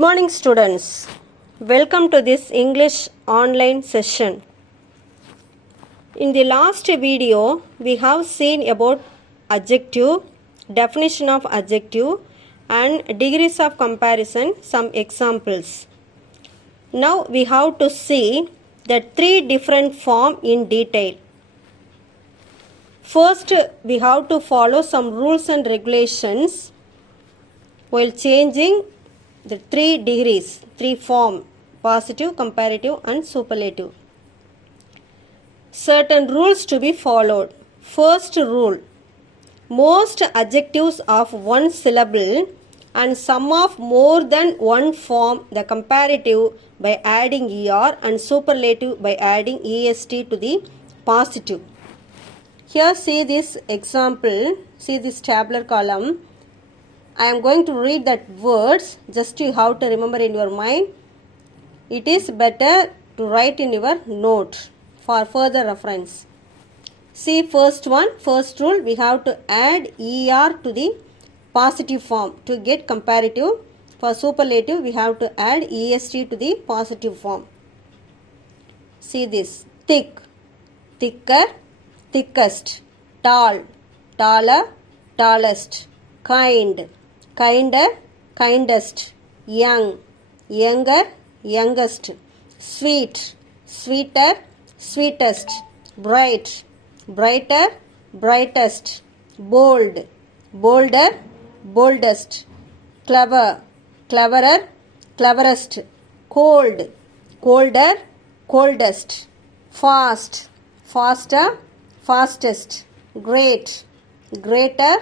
Good morning, students. Welcome to this English online session. In the last video, we have seen about adjective, definition of adjective, and degrees of comparison, some examples. Now we have to see the three different forms in detail. First, we have to follow some rules and regulations while changing the three degrees, three form, positive, comparative and superlative. Certain rules to be followed. First rule, most adjectives of one syllable and some of more than one form the comparative by adding er and superlative by adding est to the positive. Here see this example, see this tabular column. I am going to read that words, just you have to remember in your mind. It is better to write in your note for further reference. See first one, first rule, we have to add er to the positive form to get comparative. For superlative, we have to add est to the positive form. See this, thick, thicker, thickest, tall, taller, tallest, kind, kinder, kindest, young, younger, youngest, sweet, sweeter, sweetest, bright, brighter, brightest, bold, bolder, boldest, clever, cleverer, cleverest, cold, colder, coldest, fast, faster, fastest, great, greater,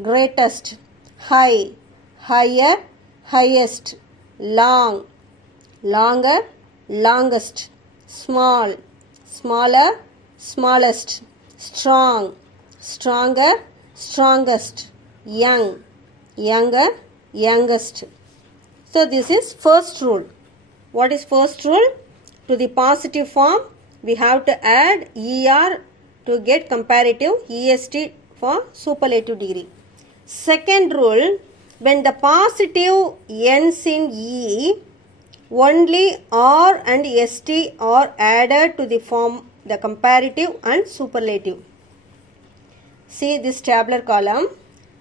greatest, high, higher, highest, long, longer, longest, small, smaller, smallest, strong, stronger, strongest, young, younger, youngest. So this is first rule. What is first rule? To the positive form, we have to add er to get comparative, est for superlative degree. Second rule, when the positive ends in e, only r and st are added to the form the comparative and superlative. See this tabular column.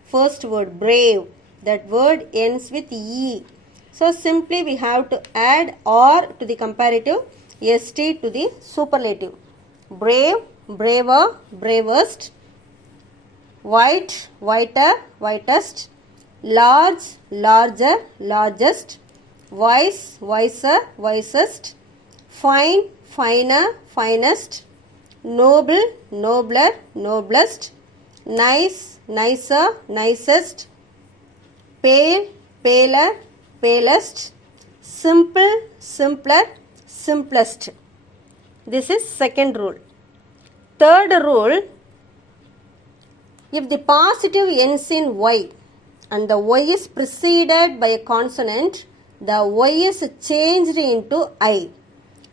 First word, brave. That word ends with e. So simply we have to add r to the comparative, st to the superlative. Brave, braver, bravest. White, whiter, whitest. Large, larger, largest. Wise, wiser, wisest. Fine, finer, finest. Noble, nobler, noblest. Nice, nicer, nicest. Pale, paler, palest. Simple, simpler, simplest. This is second rule. Third rule, if the positive ends in y and the y is preceded by a consonant, the y is changed into I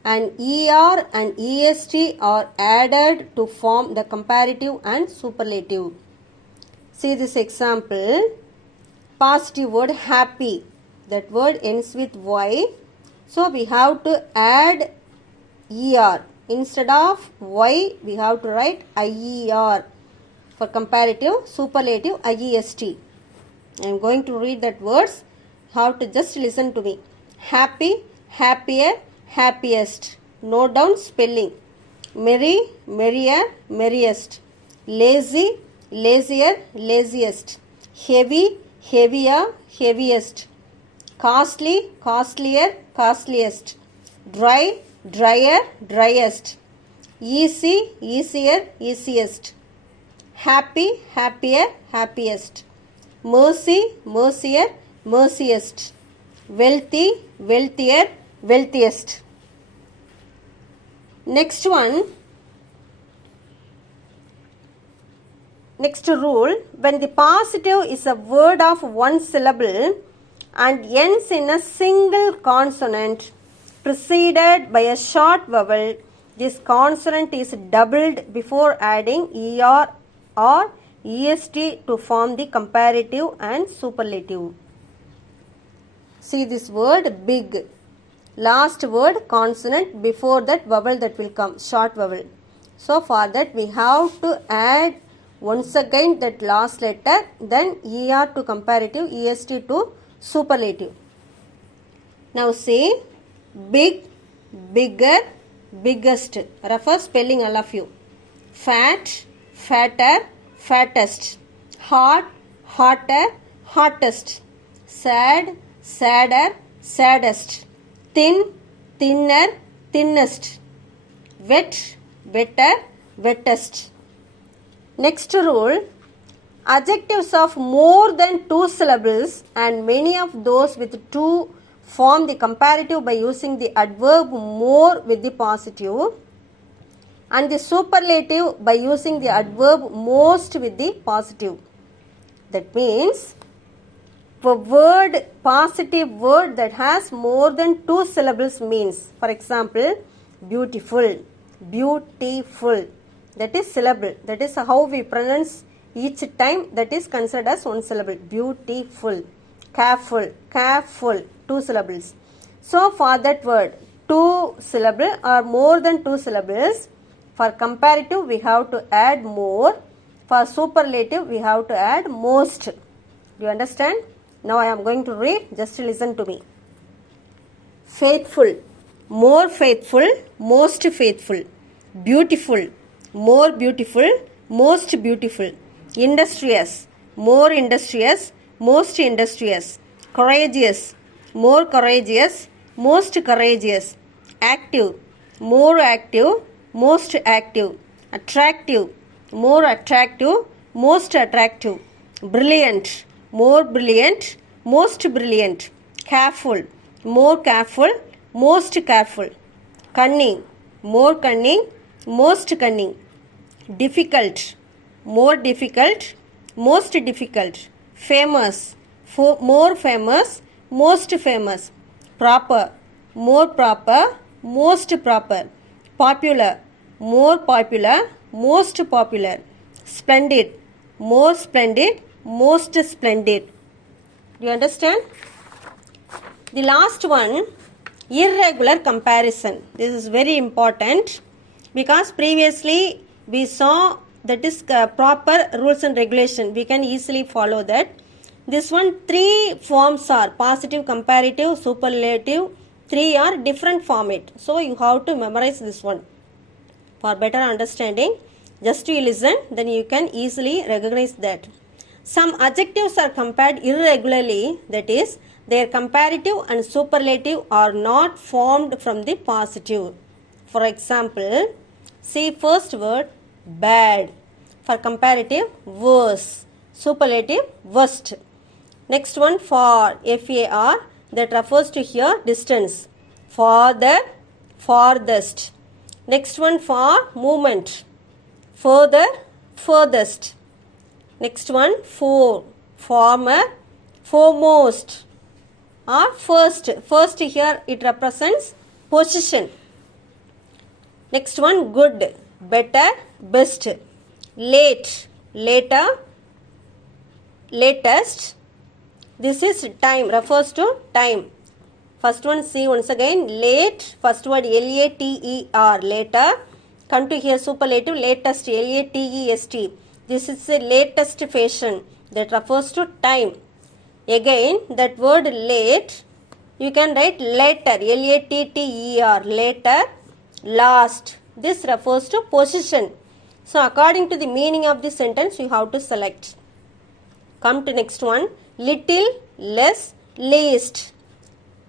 and er and est are added to form the comparative and superlative. See this example. Positive word happy. That word ends with y. So we have to add er. Instead of y, we have to write ier. For comparative, superlative, iest. I am going to read that words. How to just listen to me. Happy, happier, happiest. Note down spelling. Merry, merrier, merriest. Lazy, lazier, laziest. Heavy, heavier, heaviest. Costly, costlier, costliest. Dry, drier, driest. Easy, easier, easiest. Happy, happier, happiest. Mercy, mercier, merciest. Wealthy, wealthier, wealthiest. Next one. Next rule, when the positive is a word of one syllable and ends in a single consonant preceded by a short vowel, this consonant is doubled before adding er or est to form the comparative and superlative. See this word big. Last word consonant, before that vowel that will come, short vowel. So for that we have to add once again that last letter, then er to comparative, est to superlative. Now see big, bigger, biggest. Refer spelling all of you. Fat, fatter, fattest. Hot, hotter, hottest. Sad, sadder, saddest. Thin, thinner, thinnest. Wet, wetter, wettest. Next rule, adjectives of more than 2 syllables and many of those with 2 form the comparative by using the adverb more with the positive and the superlative by using the adverb most with the positive. That means a word, positive word that has more than 2 syllables means, for example, beautiful, beautiful. That is syllable. That is how we pronounce each time. That is considered as one syllable. Beautiful. Careful, careful. 2 syllables. So for that word, 2 syllable or more than 2 syllables, for comparative we have to add more. For superlative we have to add most. Do you understand? Now I am going to read. Just listen to me. Faithful, more faithful, most faithful. Beautiful, more beautiful, most beautiful. Industrious, more industrious, most industrious. Courageous, more courageous, most courageous. Active, more active, most active. Attractive, more attractive, most attractive. Brilliant, more brilliant, most brilliant. Careful, more careful, most careful. Cunning, more cunning, most cunning. Difficult, more difficult, most difficult. Famous, more famous, most famous. Proper, more proper, most proper. Popular, more popular, most popular. Splendid, more splendid, most splendid. Do you understand? The last one, irregular comparison. This is very important because previously we saw that is proper rules and regulation. We can easily follow that. This one, 3 forms are positive, comparative, superlative. 3 are different format. So you have to memorize this one. For better understanding, just you listen, then you can easily recognize that. Some adjectives are compared irregularly, that is, their comparative and superlative are not formed from the positive. For example, see first word, bad. For comparative, worse. Superlative, worst. Next one, far, F-A-R, that refers to here distance. Farther, farthest. Next one, for, movement. Further, furthest. Next one, for, former, foremost. Or first. First here it represents position. Next one, good, better, best. Late, later, latest. This is time, refers to time. First one, see once again, late. First word, L-A-T-E-R, later. Come to here, superlative, latest, L-A-T-E-S-T. This is the latest fashion. That refers to time. Again, that word late, you can write later, L-A-T-T-E-R, later, last. This refers to position. So, according to the meaning of the sentence, you have to select. Come to next one, little, less, least.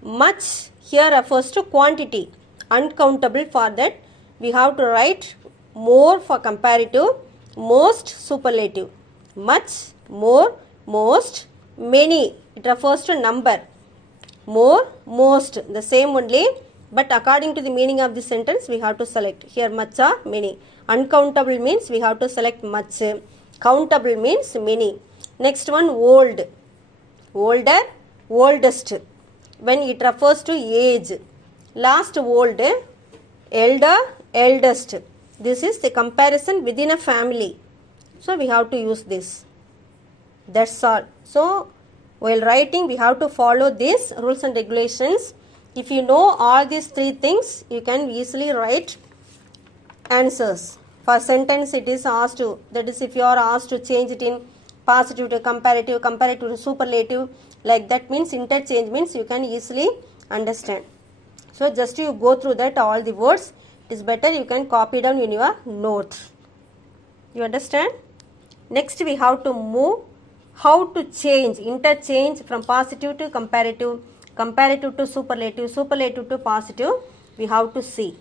Much, here refers to quantity, uncountable. For that, we have to write more for comparative, most superlative. Much, more, most, many, it refers to number. More, most, the same only, but according to the meaning of the sentence we have to select. Here much or many. Uncountable means we have to select much. Countable means many. Next one, old. Older, oldest, when it refers to age. Last, old, elder, eldest. This is the comparison within a family. So we have to use this. That's all. So While writing, we have to follow these rules and regulations. If you know all these three things, you can easily write answers. For sentence, it is asked to, that is, if you are asked to change it in positive to comparative, comparative to superlative, like that means interchange means you can easily understand. So just you go through that all the words. It is better you can copy down in your note. You understand? Next we have to move how to change, interchange from positive to comparative, comparative to superlative, superlative to positive. We have to see.